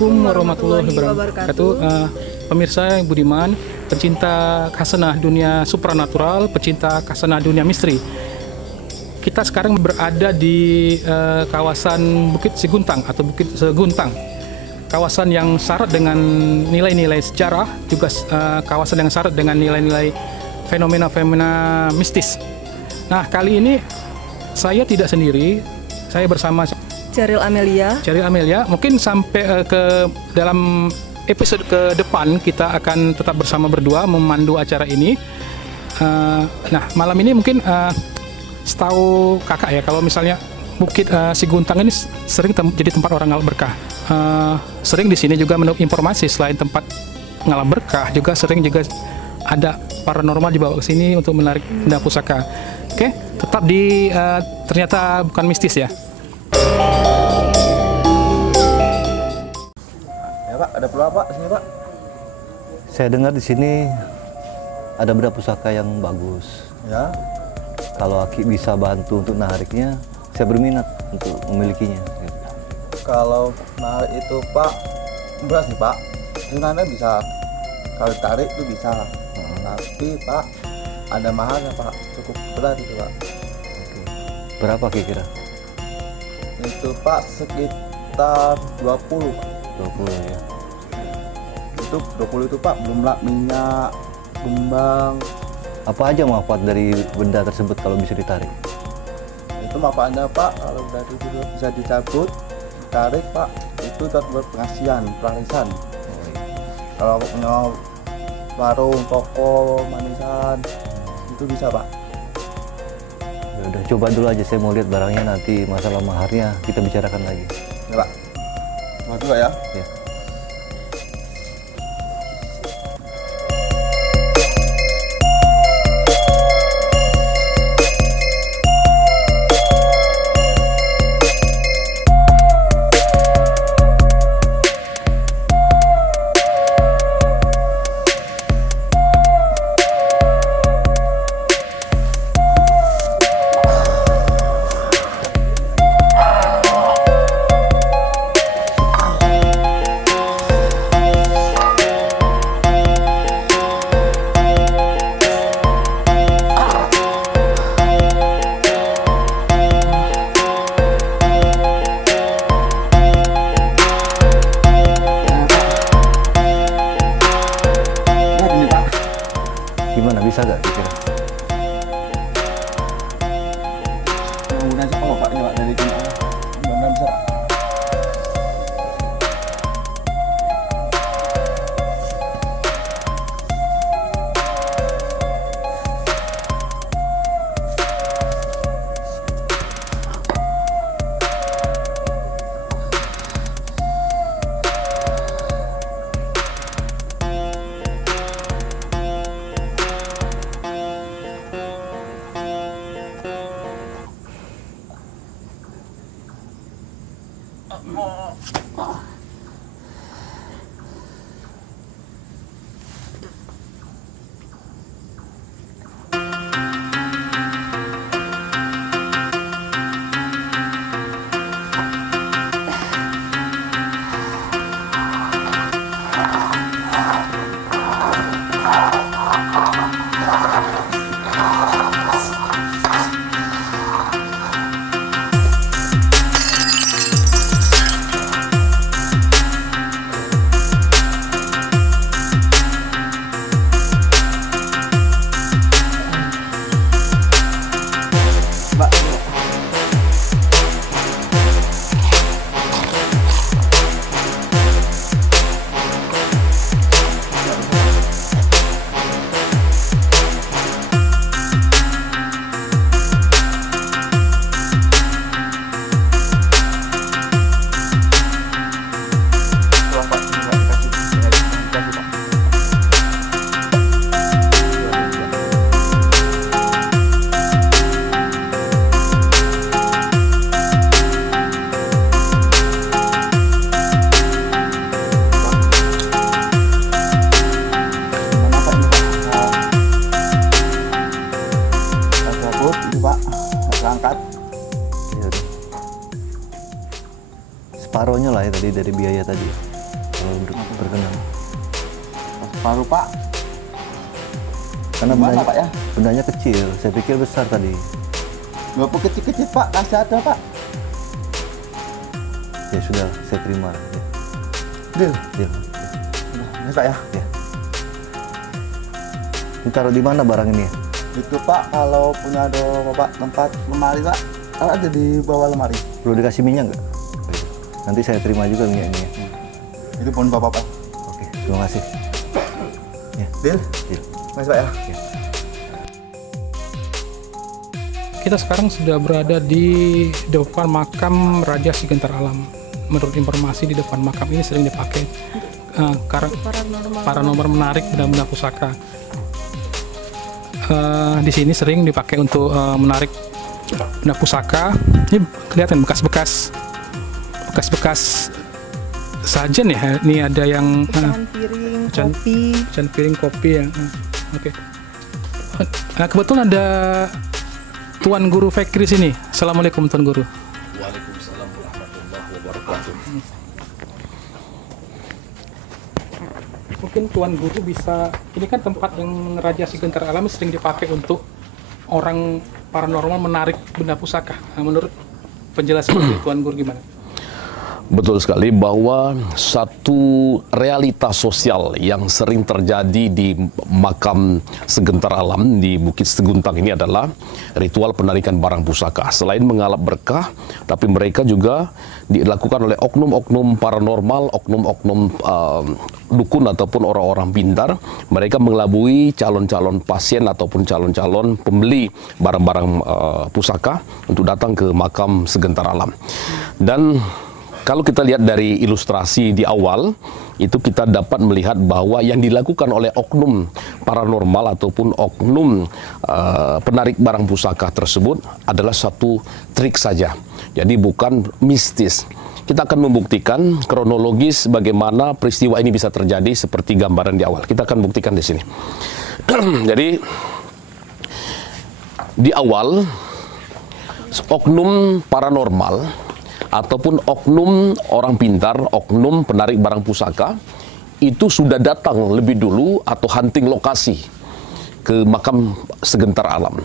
Assalamualaikum warahmatullahi wabarakatuh. Pemirsa yang budiman, pecinta khasanah dunia supranatural, pecinta khasanah dunia misteri. Kita sekarang berada di kawasan Bukit Seguntang atau Bukit Seguntang. Kawasan yang syarat dengan nilai-nilai sejarah, juga kawasan yang syarat dengan nilai-nilai fenomena-fenomena mistis. Nah, kali ini saya tidak sendiri, saya bersama Cheryl Amelia. Mungkin sampai ke dalam episode ke depan kita akan tetap bersama berdua memandu acara ini. Nah, malam ini mungkin setahu kakak ya, kalau misalnya Bukit Seguntang ini sering jadi tempat orang ngalap berkah. Sering di sini juga menurut informasi selain tempat ngalap berkah, juga sering juga ada paranormal dibawa ke sini untuk menarik benda pusaka. Oke, tetap di ternyata bukan mistis ya. Ya Pak, ada perlu apa sini Pak? Saya dengar di sini ada benda pusaka yang bagus. Ya. Kalau Aki bisa bantu untuk nariknya, saya berminat untuk memilikinya. Kalau narik itu Pak, beras nih Pak. Sebenarnya bisa, kalau tarik itu bisa. Tapi Pak, ada mahalnya Pak, cukup berat itu Pak. Oke. Berapa kira-kira? Itu Pak sekitar 20 Pak. 20 ya. Itu 20 itu Pak, belum minyak, kembang. Apa aja manfaat dari benda tersebut kalau bisa ditarik? Itu manfaatnya Pak, kalau udah bisa dicabut, ditarik Pak, itu buat pengasihan, pelarisan. Kalau punya warung, toko, manisan, itu bisa Pak. Ya udah, coba dulu aja, saya mau lihat barangnya, nanti masalah maharnya kita bicarakan lagi. Ya Pak. Coba dulu ya. Ya. Gimana, bisa gak kira-kira? Mudah-mudahan sih kalau Pak ini Pak dari sini. Mudah-mudahan bisa. Separohnya lah ya tadi dari biaya tadi. Baru Pak. Karena Gimana, Pak, ya? bendanya kecil, saya pikir besar tadi. Nggak apa kecil-kecil Pak, kasih ada Pak. Ya sudah, saya terima. Ya. Deal. Ya. Ini Pak ya. Ya. Ini taruh di mana barang ini? Itu Pak, kalau punya ada Bapak tempat lemari Pak, ada di bawah lemari. Perlu dikasih minyak nggak? Nanti saya terima juga minyaknya. Itu pun Bapak Pak. Oke, terima kasih. Ya. Deal. Deal. Mas Pak ya. Ya. Kita sekarang sudah berada di depan makam Raja Sigentar Alam. Menurut informasi di depan makam ini sering dipakai paranormal menarik benda-benda pusaka. Di sini sering dipakai untuk menarik benda pusaka. Ini kelihatan bekas-bekas sajen ya. Ini ada yang pecahan piring, kopi. pecahan piring, kopi ya. Oke. Kebetulan ada Tuan Guru Fikri sini. Assalamualaikum Tuan Guru. Waalaikumsalam warahmatullahi wabarakatuh. Mungkin Tuan Guru bisa, ini kan tempat yang Raja Sigentar Alam sering dipakai untuk orang paranormal menarik benda pusaka. Nah, menurut penjelasan dari Tuan Guru gimana? Betul sekali bahwa satu realitas sosial yang sering terjadi di makam Sigentar Alam di Bukit Seguntang ini adalah ritual penarikan barang pusaka. Selain mengalap berkah, tapi mereka juga dilakukan oleh oknum-oknum paranormal, oknum-oknum dukun ataupun orang-orang pintar. Mereka mengelabui calon-calon pasien ataupun calon-calon pembeli barang-barang pusaka untuk datang ke makam Sigentar Alam. Dan kalau kita lihat dari ilustrasi di awal, itu kita dapat melihat bahwa yang dilakukan oleh oknum paranormal ataupun oknum penarik barang pusaka tersebut adalah satu trik saja. Jadi bukan mistis. Kita akan membuktikan kronologis bagaimana peristiwa ini bisa terjadi seperti gambaran di awal. Kita akan buktikan di sini. Jadi di awal oknum paranormal ataupun oknum orang pintar, oknum penarik barang pusaka itu sudah datang lebih dulu atau hunting lokasi ke makam Sigentar Alam.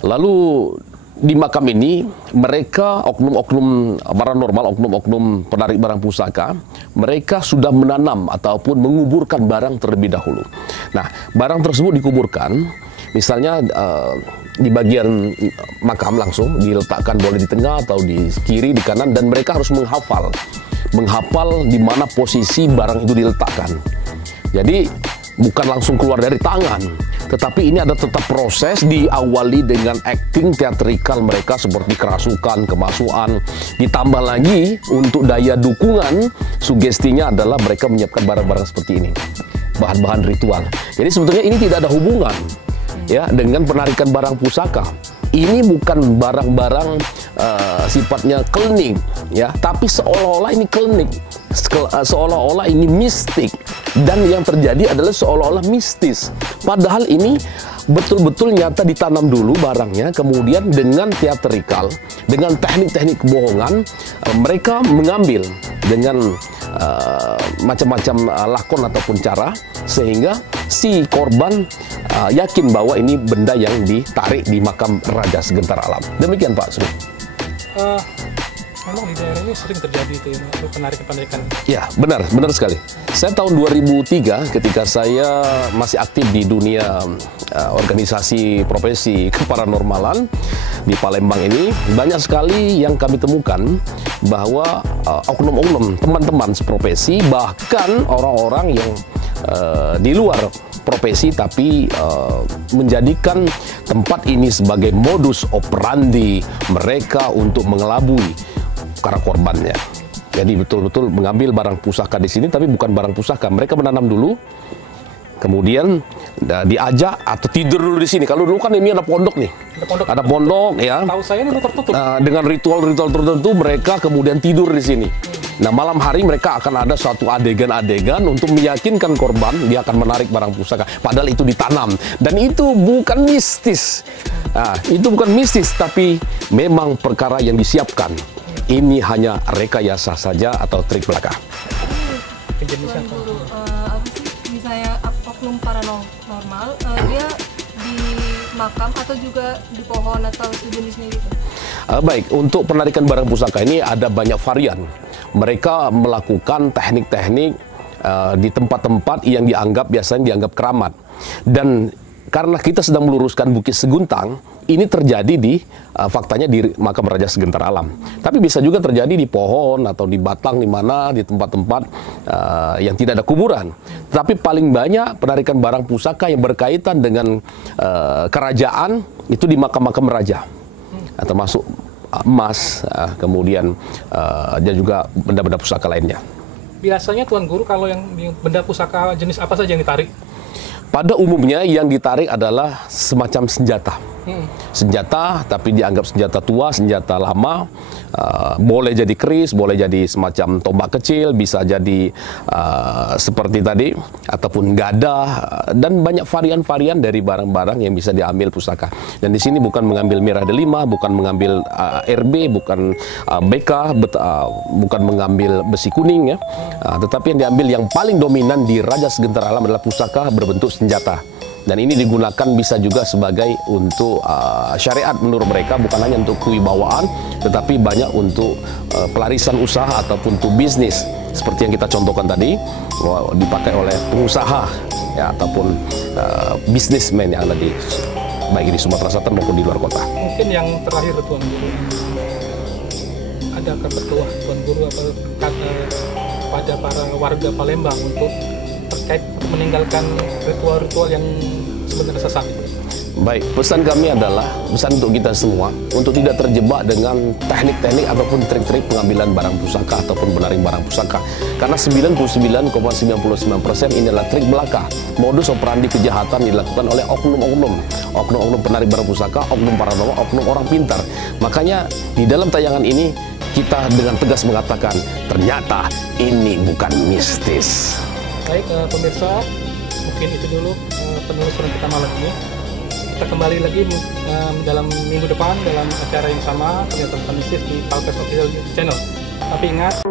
Lalu di makam ini mereka oknum-oknum paranormal, oknum-oknum penarik barang pusaka, mereka sudah menanam ataupun menguburkan barang terlebih dahulu. Nah, barang tersebut dikuburkan, misalnya di bagian makam langsung diletakkan, boleh di tengah atau di kiri, di kanan, dan mereka harus menghafal di mana posisi barang itu diletakkan. Jadi bukan langsung keluar dari tangan, tetapi ini ada tetap proses, diawali dengan acting teatrikal mereka seperti kerasukan, kemasukan, ditambah lagi untuk daya dukungan, sugestinya adalah mereka menyiapkan barang-barang seperti ini, bahan-bahan ritual. Jadi sebetulnya ini tidak ada hubungan ya dengan penarikan barang pusaka. Ini bukan barang-barang sifatnya klinik ya, tapi seolah-olah ini klinik, seolah-olah ini mistik, dan yang terjadi adalah seolah-olah mistis. Padahal ini betul-betul nyata ditanam dulu barangnya, kemudian dengan teatrikal, dengan teknik-teknik kebohongan, mereka mengambil dengan macam-macam lakon ataupun cara, sehingga si korban yakin bahwa ini benda yang ditarik di makam Raja Sigentar Alam. Demikian Pak Sri. Memang di daerah ini sering terjadi itu ya, penarikan-penarikan. Ya, benar sekali. Saya tahun 2003 ketika saya masih aktif di dunia organisasi profesi keparanormalan di Palembang ini, banyak sekali yang kami temukan bahwa oknum-oknum teman-teman seprofesi, bahkan orang-orang yang di luar profesi tapi menjadikan tempat ini sebagai modus operandi mereka untuk mengelabui para korbannya. Jadi betul-betul mengambil barang pusaka di sini, tapi bukan barang pusaka. Mereka menanam dulu, kemudian diajak atau tidur dulu di sini. Kalau dulu kan ini ada pondok nih, ada pondok ya. Tahu saya ini tertutup. Dengan ritual-ritual tertentu mereka kemudian tidur di sini. Nah, malam hari mereka akan ada suatu adegan-adegan untuk meyakinkan korban dia akan menarik barang pusaka. Padahal itu ditanam, dan itu bukan mistis. Nah, itu bukan mistis, tapi memang perkara yang disiapkan. Ini hanya rekayasa saja atau trik belaka. Tuan Guru, apa sih misalnya oknum paranormal, dia di makam atau juga di pohon atau sejenisnya gitu? Baik, untuk penarikan barang pusaka ini ada banyak varian. Mereka melakukan teknik-teknik di tempat-tempat yang biasanya dianggap keramat. Dan karena kita sedang meluruskan Bukit Seguntang, ini terjadi faktanya di makam Raja Segentar Alam. Tapi bisa juga terjadi di pohon atau di batang, di mana di tempat-tempat yang tidak ada kuburan. Tapi paling banyak penarikan barang pusaka yang berkaitan dengan kerajaan itu di makam-makam raja, termasuk emas, kemudian dan juga benda-benda pusaka lainnya. Biasanya Tuan Guru, kalau yang benda pusaka jenis apa saja yang ditarik? Pada umumnya yang ditarik adalah semacam senjata. Senjata, tapi dianggap senjata tua, senjata lama. Boleh jadi keris, boleh jadi semacam tombak kecil, bisa jadi seperti tadi, ataupun gada, dan banyak varian-varian dari barang-barang yang bisa diambil pusaka. Dan di sini bukan mengambil Mirah Delima, bukan mengambil RB, bukan BK, bukan mengambil besi kuning, ya. Tetapi yang diambil yang paling dominan di Raja Segentar Alam adalah pusaka berbentuk senjata. Dan ini digunakan bisa juga sebagai untuk syariat menurut mereka, bukan hanya untuk kewibawaan, tetapi banyak untuk pelarisan usaha ataupun untuk bisnis. Seperti yang kita contohkan tadi, dipakai oleh pengusaha, ya, ataupun bisnismen yang ada baik di Sumatera Selatan maupun di luar kota. Mungkin yang terakhir, Tuan Guru, ada keperluan Tuan Guru pada para warga Palembang untuk terkait meninggalkan ritual-ritual yang sebenarnya sesat. Baik, pesan kami adalah, pesan untuk kita semua, untuk tidak terjebak dengan teknik-teknik ataupun trik-trik pengambilan barang pusaka ataupun menarik barang pusaka. Karena 99,99% ini adalah trik belaka, modus operandi kejahatan dilakukan oleh oknum-oknum penarik barang pusaka, oknum paranormal, oknum orang pintar. Makanya di dalam tayangan ini kita dengan tegas mengatakan, ternyata ini bukan mistis. Baik, pemirsa, mungkin itu dulu penelusuran kita malam ini. Kita kembali lagi dalam minggu depan dalam acara yang sama, ternyata mistis di Talkers Official Channel. Tapi ingat,